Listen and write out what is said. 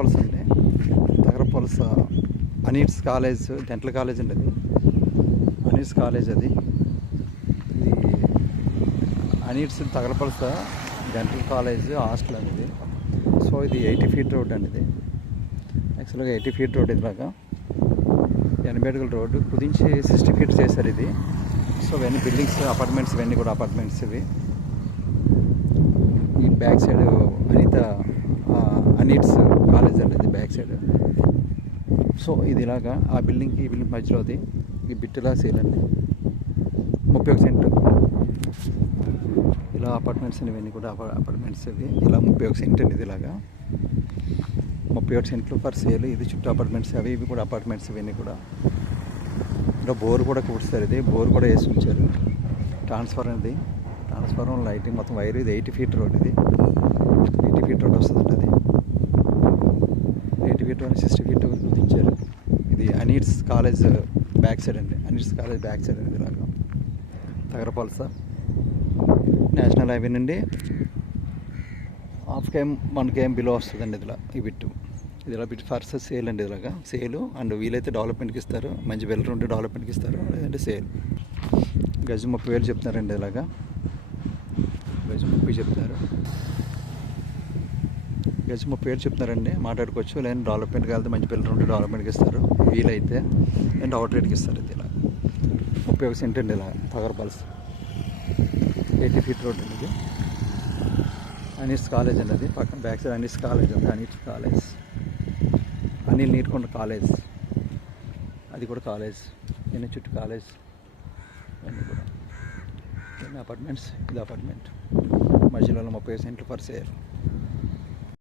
తగరపలస అండి. తగరపలస ANITS college, dental college అండి అది. అనీట్స్ కాలేజ్ అది. ఇది అనీట్స్ తగరపలస డెంటల్ కాలేజ్ హాస్టల్ అనేది. సో ఇది 80 ఫీట్ రోడ్ అండి. ఇది యాక్చువల్గా 80 ఫీట్ రోడ్. ఇలాగా 80 అడుగుల రోడ్డు కుదించి 60 ఫీట్ చేశారు ఇది. సో ఇవన్నీ బిల్డింగ్స్, అపార్ట్మెంట్స్, ఇవన్నీ కూడా అపార్ట్మెంట్స్ ఇవి. ఈ బ్యాక్ సైడ్ అనీట్స్ కాలేజ్ అండి ఇది బ్యాక్ సైడ్. సో ఇది ఇలాగా ఆ బిల్డింగ్కి ఈ బిల్డింగ్ మధ్యలో అది ఈ బిట్టులా సేల్ అండి. 31 సెంట్. ఇలా అపార్ట్మెంట్స్ ఇవన్నీ కూడా అపార్ట్మెంట్స్ ఇవి. ఇలా 31 సెంట్ అండి. ఇది ఇలాగా 31 సెంట్లు పర్ సేల్. ఇది చుట్టూ అపార్ట్మెంట్స్ అవి ఇవి కూడా అపార్ట్మెంట్స్ ఇవన్నీ కూడా. ఇలా బోర్ కూడా కూర్చారు. ఇది బోర్ కూడా వేసి ఉంచారు. ట్రాన్స్ఫార్మర్ ఇది. ట్రాన్స్ఫార్మర్, లైటింగ్, మొత్తం వైర్. ఇది 80 ఫీట్ రోడ్. ఇది 80 ఫీట్ రోడ్ వస్తుందండి. అది 80 ఫీట్ రోడ్ 60 ఫీట్ కుదించారు. ఇది అనీట్స్ కాలేజ్ బ్యాక్ సైడ్ అండి. అనీట్స్ కాలేజ్ బ్యాక్ సైడ్ అండి. ఇలాగా తగరపలస నేషనల్ హైవే నుండి 1/2 km 1 km బిలో వస్తుందండి. ఇదిలా ఈ బిట్టు. ఇది ఇలా బిట్ ఫస్ట్ సేల్ అండి. ఇలాగా సేలు అండ్ వీలైతే డెవలప్మెంట్కి ఇస్తారు. మంచి వెల్డర్ ఉంటే డెవలప్మెంట్కి ఇస్తారు, లేదంటే సేల్. గజం 30,000 చెప్తున్నారండి. ఇలాగా గజం 30 చెప్తున్నారు. గజం 30,000 చెప్తున్నారండి. మాట్లాడుకోవచ్చు. లేదంటే డెవలప్మెంట్కి వెళ్తే మంచి వెల్డర్ ఉంటే డెవలప్మెంట్కి ఇస్తారు. వీలైతే అండ్ అవుట్ రేట్కి ఇస్తారు. ఇది ఇలా 31 సెంట్ అండి. ఇలా తగరపలస 80 ఫీట్ రోడ్ అండి. ఇది అనీట్స్ కాలేజ్ అండి. అది పక్కన బ్యాక్ సైడ్ అనీట్స్ కాలేజ్ ఉంది. అనీట్స్ కాలేజ్, అనిల్ నీర్కొండ కాలేజ్, అది కూడా కాలేజ్. ఇవన్నీ చుట్టూ కాలేజ్, ఇవన్నీ కూడా. ఇవన్నీ అపార్ట్మెంట్స్. ఇది అపార్ట్మెంట్. మధ్యలో 30 సెంట్లు పర్ సేల్.